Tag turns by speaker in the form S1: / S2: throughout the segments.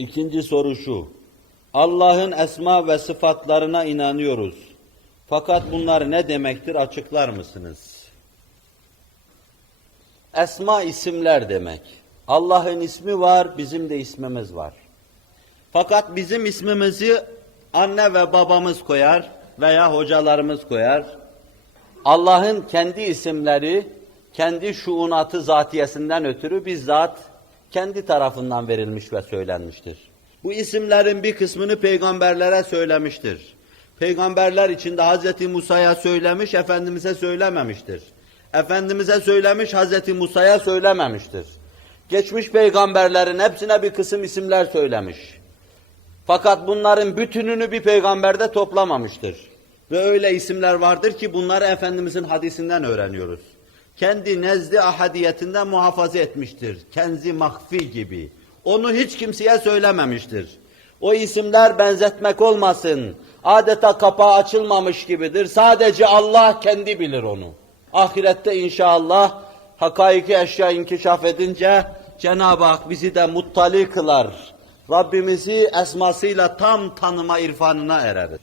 S1: İkinci soru şu. Allah'ın esma ve sıfatlarına inanıyoruz. Fakat bunlar ne demektir açıklar mısınız? Esma isimler demek. Allah'ın ismi var, bizim de ismimiz var. Fakat bizim ismimizi anne ve babamız koyar veya hocalarımız koyar. Allah'ın kendi isimleri, kendi şuunatı zatiyesinden ötürü bizzat kendi tarafından verilmiş ve söylenmiştir. Bu isimlerin bir kısmını peygamberlere söylemiştir. Peygamberler içinde Hz. Musa'ya söylemiş, Efendimiz'e söylememiştir. Efendimiz'e söylemiş, Hz. Musa'ya söylememiştir. Geçmiş peygamberlerin hepsine bir kısım isimler söylemiş. Fakat bunların bütününü bir peygamberde toplamamıştır. Ve öyle isimler vardır ki bunları Efendimizin hadisinden öğreniyoruz. Kendi nezdi ahadiyetinden muhafaza etmiştir. Kenzi mahfi gibi. Onu hiç kimseye söylememiştir. O isimler benzetmek olmasın. Adeta kapağı açılmamış gibidir. Sadece Allah kendi bilir onu. Ahirette inşallah hakaiki eşya inkişaf edince Cenab-ı Hak bizi de muttali kılar. Rabbimizi esmasıyla tam tanıma irfanına ereriz.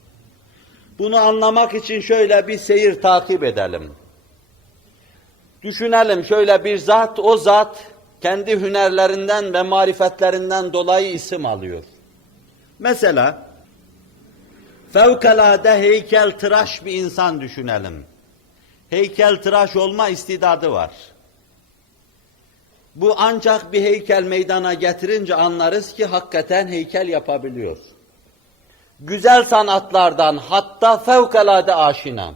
S1: Bunu anlamak için şöyle bir seyir takip edelim. Düşünelim şöyle bir zat, o zat kendi hünerlerinden ve marifetlerinden dolayı isim alıyor. Mesela fevkalade heykel tıraş bir insan düşünelim. Heykel tıraş olma istidadı var. Bu ancak bir heykel meydana getirince anlarız ki hakikaten heykel yapabiliyor. Güzel sanatlardan hatta fevkalade aşina.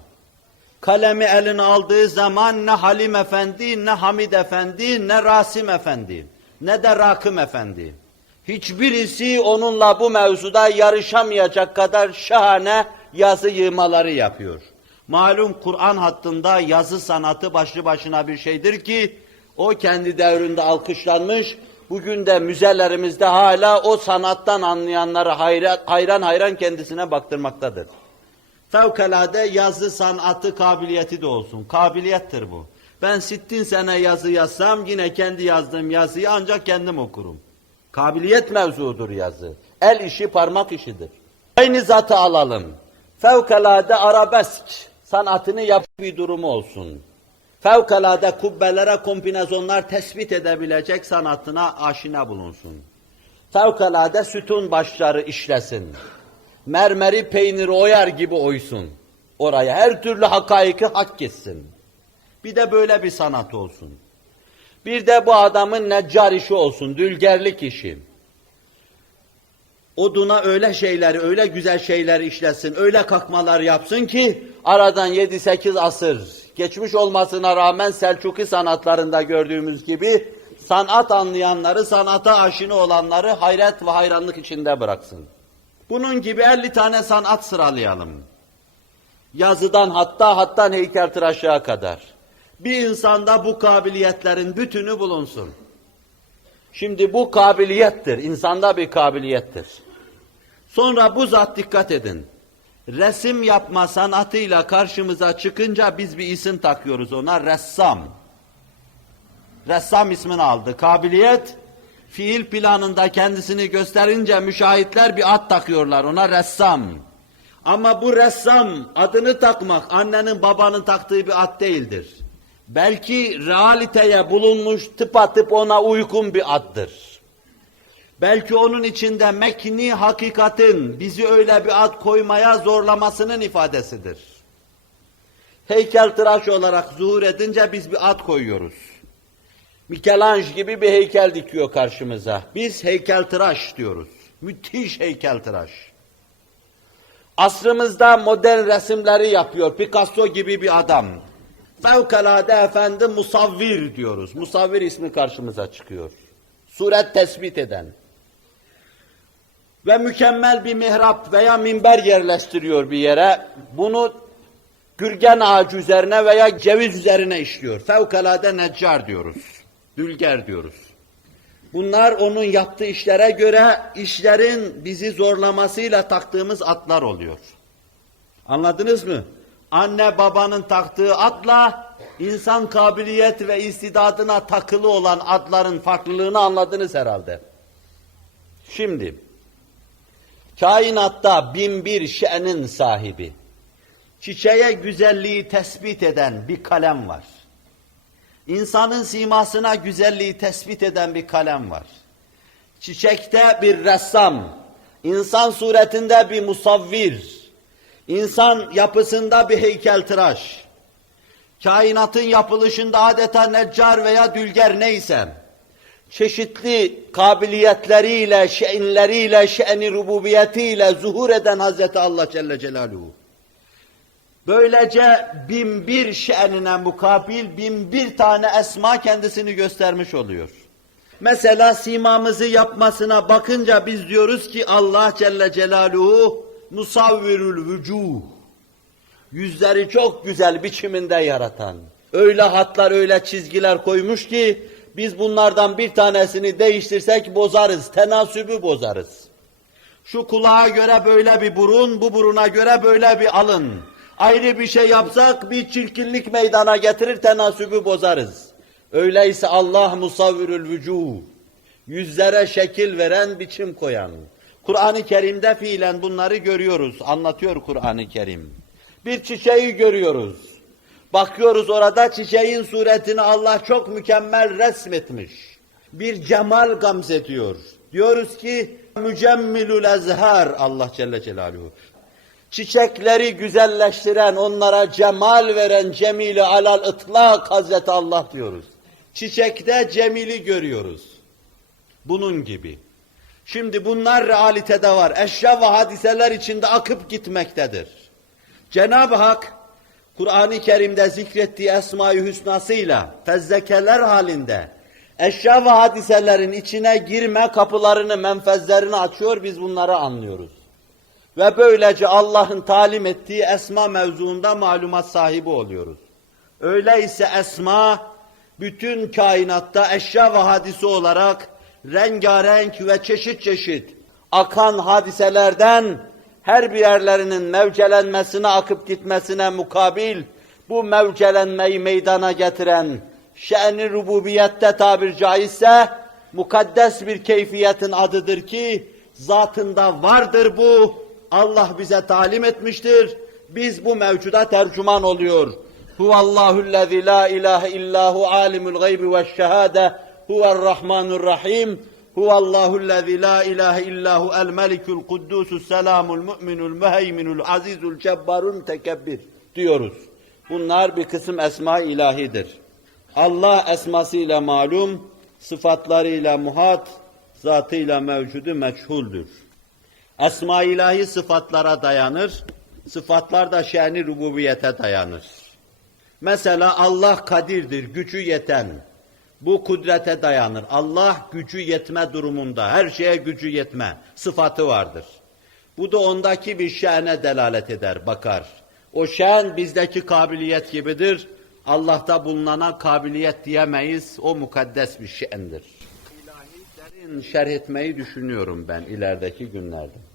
S1: Kalemi eline aldığı zaman ne Halim Efendi, ne Hamid Efendi, ne Rasim Efendi, ne de Rakım Efendi. Hiçbirisi onunla bu mevzuda yarışamayacak kadar şahane yazı yığmaları yapıyor. Malum Kur'an hattında yazı sanatı başlı başına bir şeydir ki o kendi devrinde alkışlanmış, bugün de müzelerimizde hala o sanattan anlayanları hayran hayran, hayran kendisine baktırmaktadır. Fevkalade yazı sanatı kabiliyeti de olsun. Kabiliyettir bu. Ben sittin sene yazı yazsam yine kendi yazdığım yazıyı ancak kendim okurum. Kabiliyet mevzudur yazı. El işi parmak işidir. Aynı zatı alalım. Fevkalade arabesk sanatını yap bir durumu olsun. Fevkalade kubbelere kombinezonlar tespit edebilecek sanatına aşina bulunsun. Fevkalade sütun başları işlesin. Mermeri peyniri oyar gibi oysun. Oraya her türlü hakaiki hak gitsin. Bir de böyle bir sanat olsun. Bir de bu adamın neccar işi olsun, dülgerlik işi. Oduna öyle şeyleri, öyle güzel şeyler işlesin, öyle kalkmalar yapsın ki aradan 7-8 asır geçmiş olmasına rağmen Selçuklu sanatlarında gördüğümüz gibi sanat anlayanları, sanata aşina olanları hayret ve hayranlık içinde bıraksın. Bunun gibi 50 tane sanat sıralayalım. Yazıdan hatta hatta heykeltıraşlığa kadar. Bir insanda bu kabiliyetlerin bütünü bulunsun. Şimdi bu kabiliyettir, insanda bir kabiliyettir. Sonra bu zat dikkat edin. Resim yapma sanatıyla karşımıza çıkınca biz bir isim takıyoruz ona, ressam. Ressam ismini aldı. Kabiliyet, fiil planında kendisini gösterince müşahitler bir ad takıyorlar ona, ressam. Ama bu ressam adını takmak annenin babanın taktığı bir ad değildir. Belki realiteye bulunmuş tıpatıp ona uygun bir addır. Belki onun içinde mekni hakikatin bizi öyle bir ad koymaya zorlamasının ifadesidir. Heykeltıraş olarak zuhur edince biz bir ad koyuyoruz. Michelangelo gibi bir heykel dikiyor karşımıza. Biz heykeltıraş diyoruz. Müthiş heykeltıraş. Asrımızda modern resimleri yapıyor. Picasso gibi bir adam. Fevkalade efendim musavvir diyoruz. Musavvir ismi karşımıza çıkıyor. Suret tespit eden. Ve mükemmel bir mihrap veya minber yerleştiriyor bir yere. Bunu gürgen ağacı üzerine veya ceviz üzerine işliyor. Fevkalade neccar diyoruz. Dülger diyoruz. Bunlar onun yaptığı işlere göre işlerin bizi zorlamasıyla taktığımız atlar oluyor. Anladınız mı? Anne babanın taktığı atla insan kabiliyet ve istidadına takılı olan adların farklılığını anladınız herhalde. Şimdi, kainatta bin bir şe'nin sahibi, çiçeğe güzelliği tespit eden bir kalem var. İnsanın simasına güzelliği tespit eden bir kalem var. Çiçekte bir ressam, insan suretinde bir musavvir, insan yapısında bir heykeltıraş, kainatın yapılışında adeta neccar veya dülger neyse, çeşitli kabiliyetleriyle, şe'inleriyle, şe'ni rububiyetiyle zuhur eden Hazreti Allah Celle Celaluhu. Böylece bin bir şe'nine mukabil bin bir tane esma kendisini göstermiş oluyor. Mesela simamızı yapmasına bakınca biz diyoruz ki Allah Celle Celaluhu musavvirül vücuh. Yüzleri çok güzel biçiminde yaratan. Öyle hatlar, öyle çizgiler koymuş ki biz bunlardan bir tanesini değiştirsek bozarız, tenasübü bozarız. Şu kulağa göre böyle bir burun, bu buruna göre böyle bir alın. Ayrı bir şey yapsak bir çirkinlik meydana getirir, tenasübü bozarız. Öyleyse Allah musavvirül vücuh, yüzlere şekil veren, biçim koyan. Kur'an-ı Kerim'de fiilen bunları görüyoruz, anlatıyor Kur'an-ı Kerim. Bir çiçeği görüyoruz. Bakıyoruz orada çiçeğin suretini Allah çok mükemmel resmetmiş. Bir cemal gamzediyor. Diyoruz ki mücemmilül ezhar Allah Celle Celaluhu. Çiçekleri güzelleştiren, onlara cemal veren cemili alal ıtlak Hazreti Allah diyoruz. Çiçekte cemili görüyoruz. Bunun gibi. Şimdi bunlar realitede var. Eşya ve hadiseler içinde akıp gitmektedir. Cenab-ı Hak Kur'an-ı Kerim'de zikrettiği Esma-i Hüsna'sıyla fezzekeler halinde eşya ve hadiselerin içine girme kapılarını, menfezlerini açıyor, biz bunları anlıyoruz. Ve böylece Allah'ın talim ettiği esma mevzuunda malumat sahibi oluyoruz. Öyleyse esma, bütün kainatta eşya ve hadise olarak rengarenk ve çeşit çeşit akan hadiselerden her bir yerlerinin mevcelenmesine, akıp gitmesine mukabil bu mevcelenmeyi meydana getiren şe'n-i rububiyette tabir caizse mukaddes bir keyfiyetin adıdır ki zatında vardır bu. Allah bize talim etmiştir. Biz bu mevcuda tercüman oluyor. Huvallahu'llezî la ilahe illahu alimul gaybi ve şehade huve'r-rahmanur-rahim. Huvallahu'llezî la ilahe illahu el-melikul kuddusus selamul mu'minul müheyminul azizul cebbarun tekebbir diyoruz. Bunlar bir kısım esma ilahidir. Allah esmasıyla malum, sıfatlarıyla muhat, zatıyla mevcudu meçhuldür. Esma ilahi sıfatlara dayanır, sıfatlar da şe'ni rububiyete dayanır. Mesela Allah kadirdir, gücü yeten. Bu kudrete dayanır. Allah gücü yetme durumunda, her şeye gücü yetme sıfatı vardır. Bu da ondaki bir şe'ne delalet eder, bakar. O şe'n bizdeki kabiliyet gibidir. Allah'ta bulunana kabiliyet diyemeyiz, o mukaddes bir şe'ndir. İlahi derin şerh etmeyi düşünüyorum ben ilerideki günlerde.